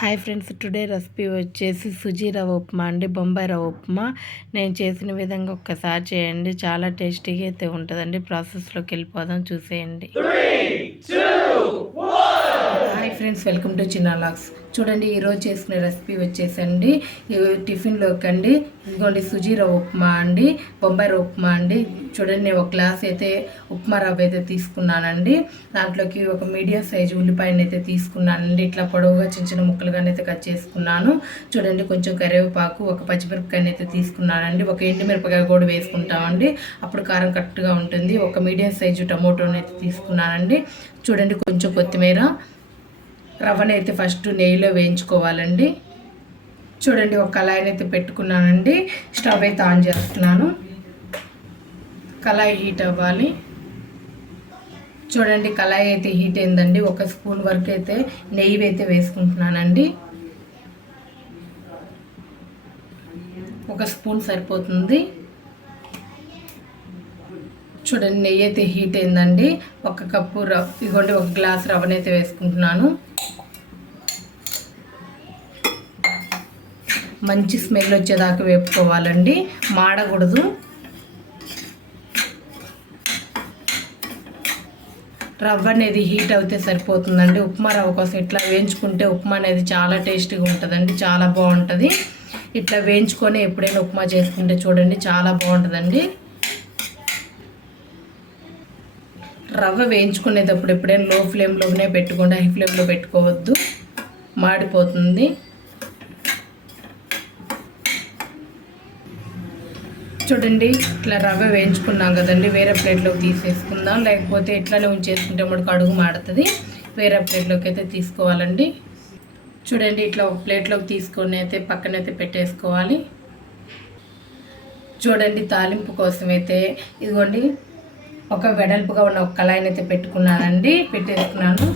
Hi friends today recipe వచ్చేసి సుజీ రవ ఉప్మా అండి. బొంబాయి రవ ఉప్మా. నేను చేసిన విధంగా ఒక్కసారి చేయండి. చాలా టేస్టీగా అయితే ఉంటుందండి. ప్రాసెస్లోకి వెళ్ళిపోదాం చూసేయండి. ఫ్రెండ్స్ వెల్కమ్ టు చిన్న లాక్స్ చూడండి ఈరోజు చేసుకునే రెసిపీ వచ్చేసండి. టిఫిన్లోకి అండి. ఇదిగోండి సుజీ రవ్వ ఉప్మా అండి బొంబాయి రవ్వ ఉప్మా అండి. చూడండి నేను ఒక గ్లాస్ అయితే ఉప్మా రవ్వ అయితే తీసుకున్నానండి. దాంట్లోకి ఒక మీడియం సైజు ఉల్లిపాయని అయితే తీసుకున్నానండి. ఇట్లా పొడవుగా చిన్న చిన్న ముక్కలుగానైతే కట్ చేసుకున్నాను. చూడండి కొంచెం కరివేపాకు ఒక పచ్చిమిరపకాయని అయితే తీసుకున్నానండి. ఒక ఎండుమిరపకాయ కూడా వేసుకుంటామండి. అప్పుడు కారం కరెక్ట్గా ఉంటుంది. ఒక మీడియం సైజు టమోటోని అయితే తీసుకున్నానండి. చూడండి కొంచెం కొత్తిమీర. రవ్వను అయితే ఫస్ట్ నెయ్యిలో వేయించుకోవాలండి. చూడండి ఒక కళాయిని అయితే పెట్టుకున్నానండి. స్టవ్ అయితే ఆన్ చేస్తున్నాను. కళాయి హీట్ అవ్వాలి. చూడండి కళాయి అయితే హీట్ అయిందండి. ఒక స్పూన్ వరకు అయితే నెయ్యి అయితే వేసుకుంటున్నానండి. ఒక స్పూన్ సరిపోతుంది. చూడండి నెయ్యి అయితే హీట్ అయిందండి. ఒక కప్పు రవ్ ఇదిగోండి ఒక గ్లాస్ రవ్వనైతే వేసుకుంటున్నాను. మంచి స్మెల్ వచ్చేదాకా వేపుకోవాలండి. మాడకూడదు. రవ్వ అనేది హీట్ అయితే సరిపోతుందండి. ఉప్మా రవ్వ కోసం ఇట్లా వేయించుకుంటే ఉప్మా అనేది చాలా టేస్టీగా ఉంటుందండి. చాలా బాగుంటుంది. ఇట్లా వేయించుకొని ఎప్పుడైనా ఉప్మా చేసుకుంటే చూడండి చాలా బాగుంటుందండి. రవ్వ వేయించుకునేటప్పుడు ఎప్పుడైనా లో ఫ్లేమ్లోనే పెట్టుకోండి హై ఫ్లేమ్లో పెట్టుకోవద్దు. మాడిపోతుంది. చూడండి ఇట్లా రవ్వ వేయించుకున్నాం కదండి వేరే ప్లేట్లోకి తీసేసుకుందాం. లేకపోతే ఇట్లానే ఉంచేసుకుంటే మనకు అడుగు మాడుతుంది. వేరే ప్లేట్లోకి అయితే తీసుకోవాలండి. చూడండి ఇట్లా ఒక ప్లేట్లోకి తీసుకొని అయితే పక్కనైతే పెట్టేసుకోవాలి. చూడండి తాలింపు కోసం అయితే ఇదిగోండి ఒక వెడల్పుగా ఉన్న ఒక కళాయిని అయితే పెట్టుకున్నానండి. పెట్టేసుకున్నాను.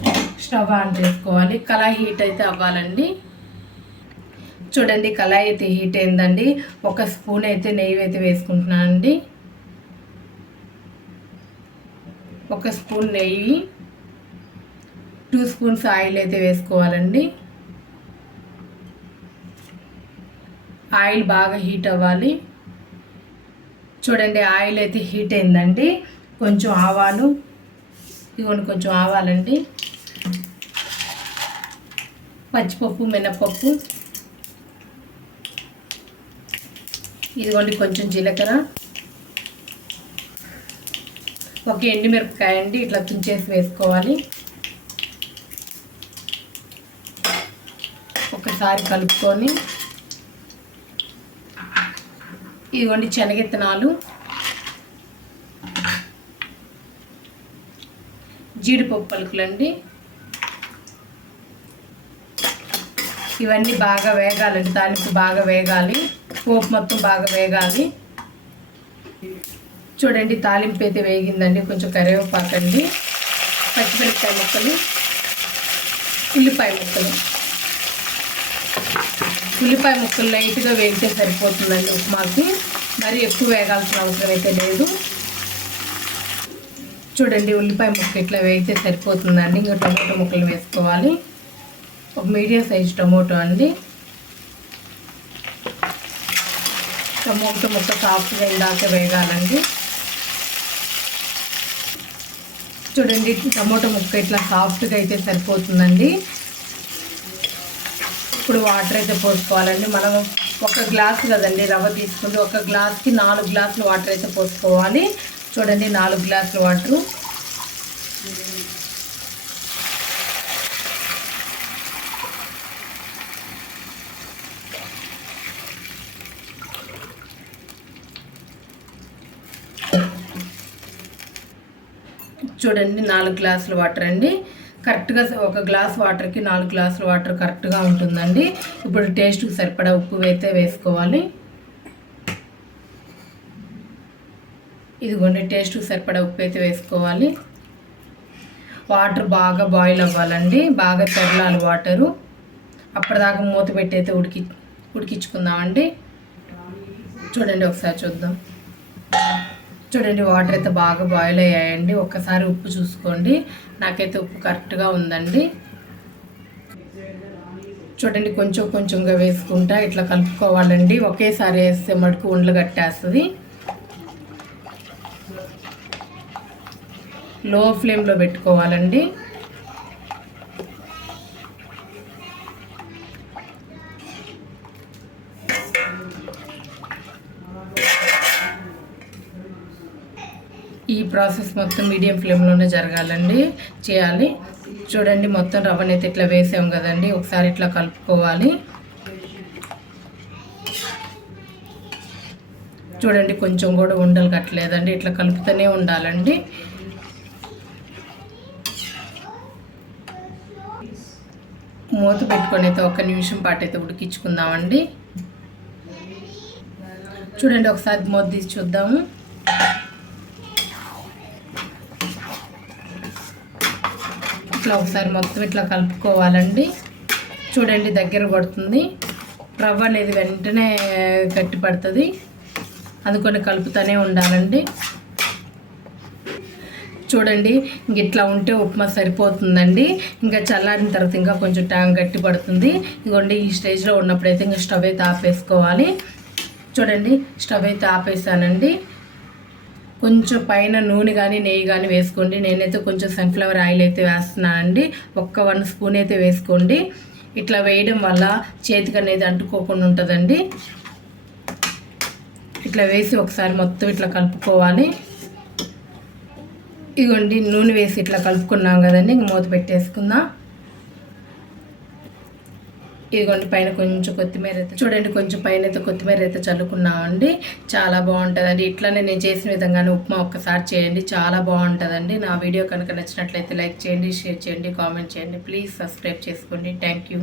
స్టవ్ ఆన్ చేసుకోవాలి. కళాయి హీట్ అయితే అవ్వాలండి. చూడండి కళాయి అయితే హీట్ అయిందండి. ఒక స్పూన్ అయితే నెయ్యి అయితే వేసుకుంటున్నానండి. ఒక స్పూన్ నెయ్యి. టూ స్పూన్స్ ఆయిల్ అయితే వేసుకోవాలండి. ఆయిల్ బాగా హీట్ అవ్వాలి. చూడండి ఆయిల్ అయితే హీట్ అయిందండి. కొంచెం ఆవాలు. ఇవ్వండి కొంచెం ఆవాలండి. పచ్చిపప్పు మినపప్పు. ఇదిగోండి కొంచెం జీలకర్ర. ఒక ఎండుమిరపకాయ అండి ఇట్లా తుంచేసి వేసుకోవాలి. ఒకసారి కలుపుకొని. ఇదిగోండి శనగిత్తనాలు జీడిపప్పు పలుకులండి ఇవన్నీ బాగా వేగాలండి. తాలింపు బాగా వేగాలి. పోపు మొత్తం బాగా వేగాలి. చూడండి తాలింపు అయితే వేగిందండి. కొంచెం కరివేపాకు అండి పచ్చిమిరపకాయ ముక్కలు ఉల్లిపాయ ముక్కలు. ఉల్లిపాయ ముక్కలు లైట్గా వేగితే సరిపోతుందండి ఉప్మాకి. మరి ఎక్కువ వేగాల్సిన అవసరం అయితే లేదు. చూడండి ఉల్లిపాయ ముక్క ఇట్లా వేస్తే సరిపోతుందండి ఇంకా టమోటో ముక్కలు వేసుకోవాలి. ఒక మీడియం సైజ్ టమోటో అండి. టమోటో ముక్క సాఫ్ట్గా ఇందాక వేగాలండి. చూడండి టమోటో ముక్క ఇట్లా సాఫ్ట్గా అయితే సరిపోతుందండి. ఇప్పుడు వాటర్ అయితే పోసుకోవాలండి. మనం ఒక గ్లాస్ కదండి రవ్వ తీసుకుంటే ఒక గ్లాస్కి నాలుగు గ్లాసులు వాటర్ అయితే పోసుకోవాలి. చూడండి నాలుగు గ్లాసులు వాటరు. చూడండి నాలుగు గ్లాసులు వాటర్ అండి. కరెక్ట్గా ఒక గ్లాస్ వాటర్కి నాలుగు గ్లాసుల వాటర్ కరెక్ట్గా ఉంటుందండి. ఇప్పుడు టేస్ట్కి సరిపడా ఉప్పు అయితే వేసుకోవాలి. ఇదిగోండి టేస్ట్కి సరిపడా ఉప్పు అయితే వేసుకోవాలి. వాటర్ బాగా బాయిల్ అవ్వాలండి. బాగా తెరలాలి వాటరు. అప్పటిదాకా మూత పెట్టి అయితే ఉడికి ఉడికించుకుందామండి. చూడండి ఒకసారి చూద్దాం. చూడండి వాటర్ అయితే బాగా బాయిల్ అయ్యాయండి. ఒక్కసారి ఉప్పు చూసుకోండి. నాకైతే ఉప్పు కరెక్ట్గా ఉందండి. చూడండి కొంచెం కొంచెంగా వేసుకుంటా ఇట్లా కలుపుకోవాలండి. ఒకేసారి వేస్తే మటుకు ఉండలు కట్టేస్తుంది. లో ఫ్లేమ్లో పెట్టుకోవాలండి. ఈ ప్రాసెస్ మొత్తం మీడియం ఫ్లేమ్లోనే జరగాలండి. చేయాలి. చూడండి మొత్తం రవ్వనైతే ఇట్లా వేసాం కదండి. ఒకసారి ఇట్లా కలుపుకోవాలి. చూడండి కొంచెం కూడా ఉండలు కట్టలేదండి. ఇట్లా కలుపుతూనే ఉండాలండి. మూత పెట్టుకొని అయితే ఒక నిమిషం పాటు అయితే ఉడికించుకుందామండి. చూడండి ఒకసారి మూత తీసి చూద్దాము. ఇట్లా ఒకసారి మొత్తం ఇట్లా కలుపుకోవాలండి. చూడండి దగ్గర పడుతుంది రవ్వ అనేది వెంటనే గట్టి పడుతుంది. అందుకొని కలుపుతూనే ఉండాలండి. చూడండి ఇంక ఇట్లా ఉంటే ఉప్మా సరిపోతుందండి. ఇంకా చల్లారిన తర్వాత ఇంకా కొంచెం ట్యాంక్ గట్టి పడుతుంది. ఇదిగోండి ఈ స్టేజ్లో ఉన్నప్పుడైతే ఇంకా స్టవ్ అయితే ఆపేసుకోవాలి. చూడండి స్టవ్ అయితే ఆపేసానండి. కొంచెం పైన నూనె కానీ నెయ్యి కానీ వేసుకోండి. నేనైతే కొంచెం సన్ఫ్లవర్ ఆయిల్ అయితే వేస్తున్నానండి. ఒక్క వన్ స్పూన్ అయితే వేసుకోండి. ఇట్లా వేయడం వల్ల చేతికి అనేది అంటుకోకుండా ఉంటుందండి. ఇట్లా వేసి ఒకసారి మొత్తం ఇట్లా కలుపుకోవాలి. ఇదిగోండి నూనె వేసి ఇట్లా కలుపుకున్నాం కదండి ఇంక మూత పెట్టేసుకుందాం. ఇదిగోండి పైన కొంచెం కొత్తిమీర అయితే చూడండి కొంచెం పైన అయితే కొత్తిమీర అయితే చల్లుకున్నామండి. చాలా బాగుంటుందండి. ఇట్లానే నేను చేసిన విధంగానే ఉప్మా ఒక్కసారి చేయండి. చాలా బాగుంటుందండి. నా వీడియో కనుక నచ్చినట్లయితే లైక్ చేయండి షేర్ చేయండి కామెంట్ చేయండి. ప్లీజ్ సబ్స్క్రైబ్ చేసుకోండి. Thank you.